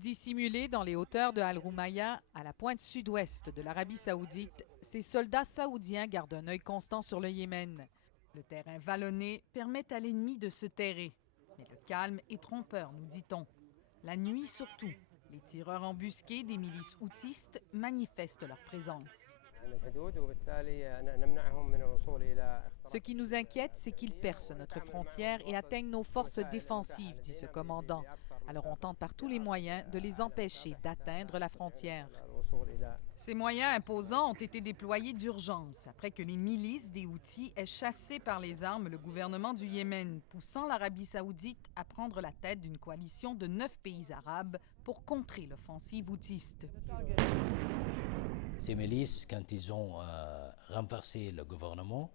Dissimulés dans les hauteurs de Al-Roumaya, à la pointe sud-ouest de l'Arabie saoudite, ces soldats saoudiens gardent un œil constant sur le Yémen. Le terrain vallonné permet à l'ennemi de se terrer. Mais le calme est trompeur, nous dit-on. La nuit surtout, les tireurs embusqués des milices houtistes manifestent leur présence. Ce qui nous inquiète, c'est qu'ils percent notre frontière et atteignent nos forces défensives, dit ce commandant. Alors on tente par tous les moyens de les empêcher d'atteindre la frontière. Ces moyens imposants ont été déployés d'urgence après que les milices des Houthis aient chassé par les armes le gouvernement du Yémen, poussant l'Arabie saoudite à prendre la tête d'une coalition de 9 pays arabes pour contrer l'offensive houtiste. Ces milices, quand ils ont renversé le gouvernement,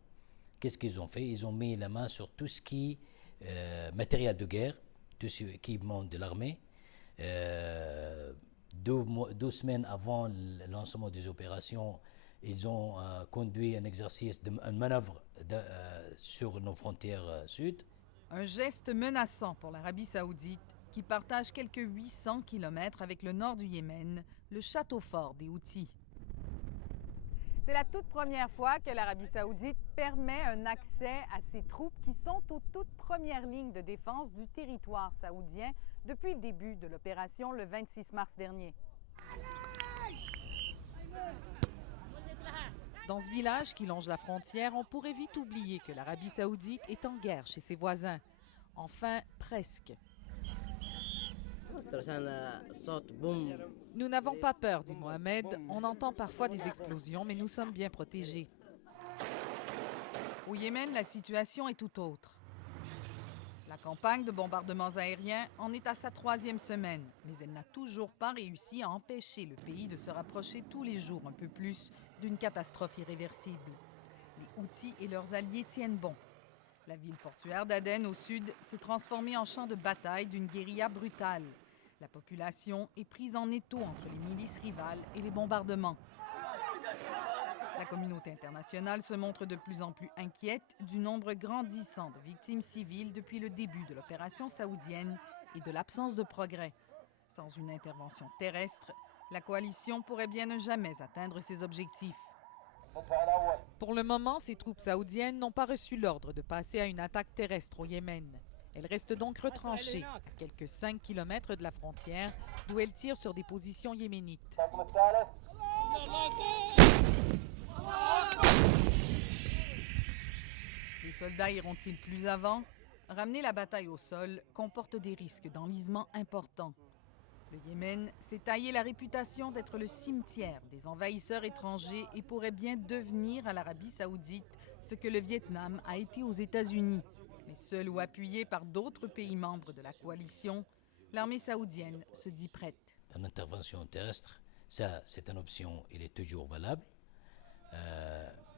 qu'est-ce qu'ils ont fait? Ils ont mis la main sur tout ce qui est matériel de guerre, tout ce équipement de l'armée. 2 semaines avant le lancement des opérations, ils ont conduit un exercice, une manœuvre sur nos frontières sud. Un geste menaçant pour l'Arabie saoudite, qui partage quelques 800 kilomètres avec le nord du Yémen, le château fort des Houthis. C'est la toute première fois que l'Arabie saoudite permet un accès à ses troupes qui sont aux toutes premières lignes de défense du territoire saoudien depuis le début de l'opération le 26 mars dernier. Dans ce village qui longe la frontière, on pourrait vite oublier que l'Arabie saoudite est en guerre chez ses voisins. Enfin, presque. Nous n'avons pas peur, dit Mohamed. On entend parfois des explosions, mais nous sommes bien protégés. Au Yémen, la situation est tout autre. La campagne de bombardements aériens en est à sa 3e semaine, mais elle n'a toujours pas réussi à empêcher le pays de se rapprocher tous les jours un peu plus d'une catastrophe irréversible. Les Houthis et leurs alliés tiennent bon. La ville portuaire d'Aden, au sud, s'est transformée en champ de bataille d'une guérilla brutale. La population est prise en étau entre les milices rivales et les bombardements. La communauté internationale se montre de plus en plus inquiète du nombre grandissant de victimes civiles depuis le début de l'opération saoudienne et de l'absence de progrès. Sans une intervention terrestre, la coalition pourrait bien ne jamais atteindre ses objectifs. Pour le moment, ces troupes saoudiennes n'ont pas reçu l'ordre de passer à une attaque terrestre au Yémen. Elles restent donc retranchées, à quelques 5 kilomètres de la frontière, d'où elles tirent sur des positions yéménites. Les soldats iront-ils plus avant? Ramener la bataille au sol comporte des risques d'enlisement importants. Le Yémen s'est taillé la réputation d'être le cimetière des envahisseurs étrangers et pourrait bien devenir à l'Arabie saoudite ce que le Vietnam a été aux États-Unis. Mais seule ou appuyée par d'autres pays membres de la coalition, l'armée saoudienne se dit prête. Une intervention terrestre, ça c'est une option, elle est toujours valable.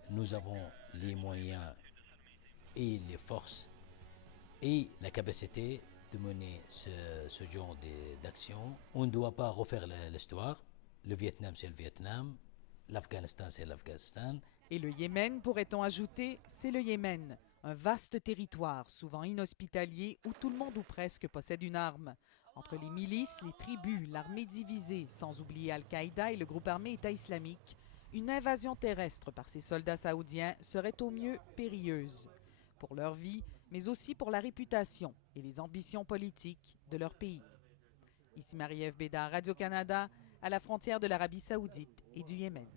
Nous avons les moyens et les forces et la capacité de mener ce genre d'action. On ne doit pas refaire l'histoire. Le Vietnam, c'est le Vietnam. L'Afghanistan, c'est l'Afghanistan. Et le Yémen, pourrait-on ajouter, c'est le Yémen. Un vaste territoire, souvent inhospitalier, où tout le monde ou presque possède une arme. Entre les milices, les tribus, l'armée divisée, sans oublier Al-Qaïda et le groupe armé État islamique, une invasion terrestre par ces soldats saoudiens serait au mieux périlleuse. Pour leur vie, mais aussi pour la réputation et les ambitions politiques de leur pays. Ici Marie-Ève Bédard, Radio-Canada, à la frontière de l'Arabie saoudite et du Yémen.